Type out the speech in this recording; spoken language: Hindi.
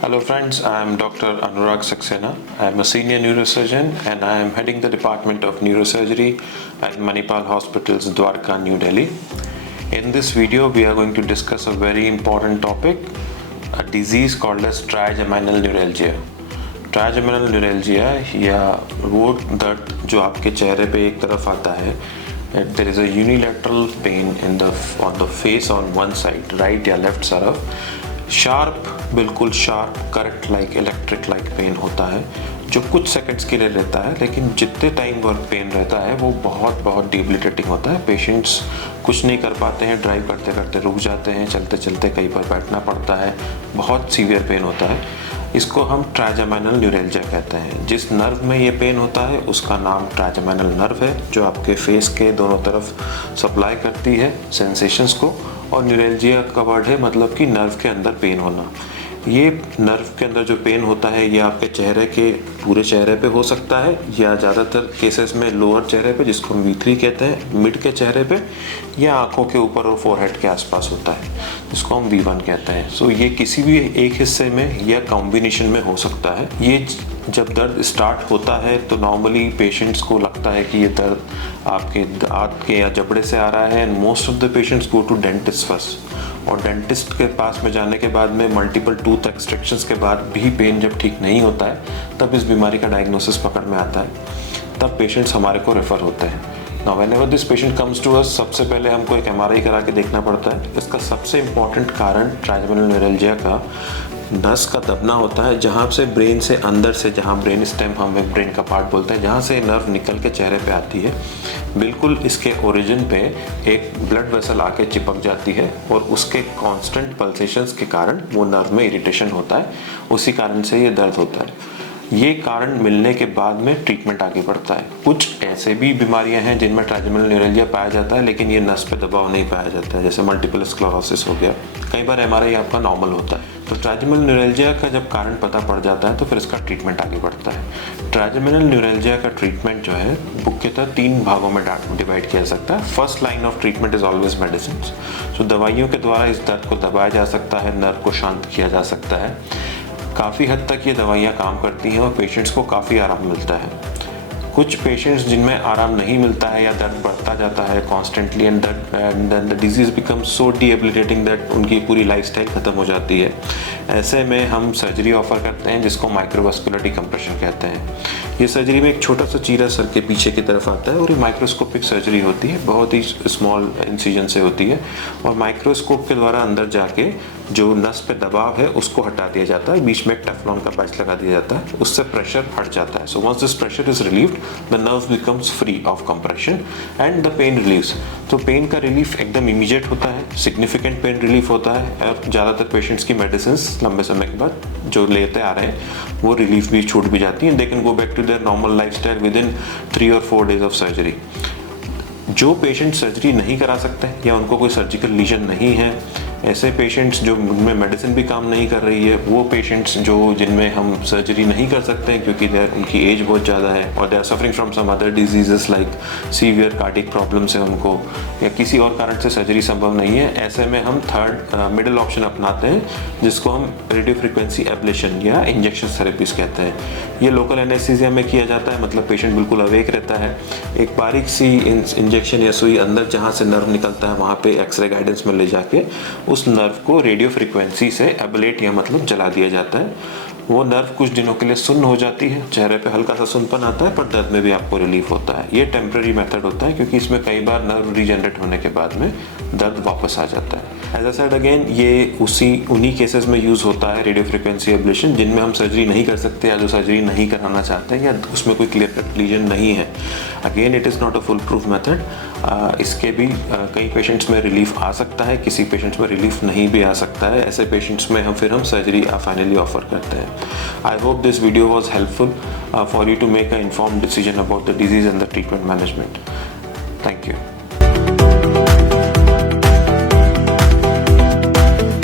Hello friends, I am Dr. Anurag Saxena. I am a senior neurosurgeon and I am heading the Department of Neurosurgery at Manipal Hospitals, Dwarka, New Delhi. In this video, we are going to discuss a very important topic, a disease called as trigeminal neuralgia. Trigeminal neuralgia या वो दर्द जो आपके चेहरे पे एक तरफ आता है, there is a unilateral pain on the face on one side, right या left तरफ, शार्प, बिल्कुल sharp, current like, electric like pain होता है जो कुछ सेकंड्स के लिए रहता है, लेकिन जितने टाइम वर्क पेन रहता है वो बहुत डिबिलिटेटिंग होता है। पेशेंट्स कुछ नहीं कर पाते हैं, ड्राइव करते करते रुक जाते हैं, चलते चलते कहीं पर बैठना पड़ता है, बहुत सीवियर पेन होता है। इसको हम ट्राइजेमिनल न्यूरैल्जिया कहते हैं। जिस नर्व में ये पेन होता है उसका नाम ट्राइजेमिनल नर्व है, जो आपके फेस के दोनों तरफ सप्लाई करती है सेंसेशंस को। और न्यूरैल्जिया का वर्ड है मतलब कि नर्व के अंदर पेन होना। ये नर्व के अंदर जो पेन होता है ये आपके चेहरे के पूरे चेहरे पे हो सकता है, या ज़्यादातर केसेस में लोअर चेहरे पे, जिसको हम V3 कहते हैं, मिड के चेहरे पे, या आँखों के ऊपर और फोरहेड के आसपास होता है, जिसको हम V1 कहते हैं। सो ये किसी भी एक हिस्से में या कॉम्बिनेशन में हो सकता है। ये जब दर्द स्टार्ट होता है तो नॉर्मली पेशेंट्स को लगता है कि ये दर्द आपके दांत के या जबड़े से आ रहा है, and most of the patients go to dentist first. और डेंटिस्ट के पास में जाने के बाद में मल्टीपल टूथ एक्सट्रैक्शंस के बाद भी पेन जब ठीक नहीं होता है तब इस बीमारी का डायग्नोसिस पकड़ में आता है, तब पेशेंट्स हमारे को रेफ़र होते हैं। Now whenever this patient comes to us, सबसे पहले हमको एक MRI करा के देखना पड़ता है। इसका सबसे इम्पॉर्टेंट कारण ट्राइजेमिनल न्यूरैल्जिया का नस का दबना होता है, जहाँ से ब्रेन से अंदर से, जहाँ ब्रेन स्टेम हम ब्रेन का पार्ट बोलते हैं, जहाँ से नर्व निकल के चेहरे पे आती है, बिल्कुल इसके ओरिजिन पे एक ब्लड वेसल आके चिपक जाती है और उसके कांस्टेंट पल्सेशंस के कारण वो नर्व में इरिटेशन होता है, उसी कारण से ये दर्द होता है। ये कारण मिलने के बाद में ट्रीटमेंट आगे बढ़ता है। कुछ ऐसे भी बीमारियां हैं जिनमें ट्राइजेमिनल न्यूरैल्जिया पाया जाता है लेकिन ये नस पे दबाव नहीं पाया जाता है, जैसे मल्टीपल स्क्लेरोसिस हो गया। कई बार MRI आपका नॉर्मल होता है। तो ट्राइजेमिनल न्यूरैल्जिया का जब कारण पता पड़ जाता है तो फिर इसका ट्रीटमेंट आगे बढ़ता है। ट्राइजेमिनल न्यूरैल्जिया का ट्रीटमेंट जो है मुख्यतः 3 भागों में डिवाइड किया जा सकता है। First line of treatment is always medicine. So दवाइयों के द्वारा इस दर्द को दबाया जा सकता है, नर्व को शांत किया जा सकता है। काफ़ी हद तक ये दवाइयाँ काम करती हैं और पेशेंट्स को काफ़ी आराम मिलता है। कुछ पेशेंट्स जिनमें आराम नहीं मिलता है या दर्द बढ़ता जाता है constantly, and the disease becomes so debilitating that उनकी पूरी लाइफस्टाइल ख़त्म हो जाती है। ऐसे में हम सर्जरी ऑफर करते हैं जिसको माइक्रोवास्कुलर डिकम्प्रेशन कहते हैं। ये सर्जरी में एक छोटा सा चीरा सर के पीछे की तरफ आता है और ये माइक्रोस्कोपिक सर्जरी होती है, बहुत ही स्मॉल इंसिजन से होती है, और माइक्रोस्कोप के द्वारा अंदर जाके जो नस पे दबाव है उसको हटा दिया जाता है। बीच में एक टेफ्लॉन का पैच लगा दिया जाता है, उससे प्रेशर हट जाता है। So once this pressure is relieved the nerve becomes free of compression and the pain relieves. तो पेन का रिलीफ एकदम इमीडिएट होता है, सिग्निफिकेंट पेन रिलीफ होता है, और ज़्यादातर पेशेंट्स की मेडिसिन लंबे समय के बाद जो लेते आ रहे हैं वो रिलीफ भी छूट भी जाती है। They can go back to their normal lifestyle within 3 और 4 डेज ऑफ सर्जरी। जो पेशेंट सर्जरी नहीं करा सकते या उनको कोई सर्जिकल लीजन नहीं है, ऐसे पेशेंट्स जो उनमें मेडिसिन भी काम नहीं कर रही है, वो पेशेंट्स जो जिनमें हम सर्जरी नहीं कर सकते हैं क्योंकि उनकी एज बहुत ज़्यादा है और they are suffering from some other diseases like severe cardiac problems है उनको, या किसी और कारण से सर्जरी संभव नहीं है, ऐसे में हम थर्ड मिडिल ऑप्शन अपनाते हैं जिसको हम रेडियो फ्रिक्वेंसी एब्लेशन या इंजेक्शन थेरेपीज कहते हैं। ये लोकल एनेस्थीसिया में किया जाता है, मतलब पेशेंट बिल्कुल अवेक रहता है, एक बारीक सी इंजेक्शन या सुई अंदर जहाँ से नर्व निकलता है वहाँ पे एक्सरे गाइडेंस में ले जाके उस नर्व को रेडियो फ्रिक्वेंसी से एब्लेट या मतलब जला दिया जाता है। वो नर्व कुछ दिनों के लिए सुन्न हो जाती है, चेहरे पे हल्का सा सुन्नपन आता है, पर दर्द में भी आपको रिलीफ होता है। ये टेम्पररी मेथड होता है क्योंकि इसमें कई बार नर्व रीजनरेट होने के बाद में दर्द वापस आ जाता है। एज आई सेड अगेन, ये उन्हीं केसेस में यूज़ होता है रेडियो फ्रिक्वेंसी एब्लेशन जिनमें हम सर्जरी नहीं कर सकते या जो सर्जरी नहीं कराना चाहते हैं या उसमें कोई क्लियर कट लीजन नहीं है। Again it is not a full proof method. इसके भी कई पेशेंट्स में रिलीफ आ सकता है, किसी पेशेंट्स में रिलीफ नहीं भी आ सकता है। ऐसे पेशेंट्स में हम सर्जरी फाइनली ऑफर करते हैं। I hope this video was helpful for you to make an informed decision about the disease and the treatment management.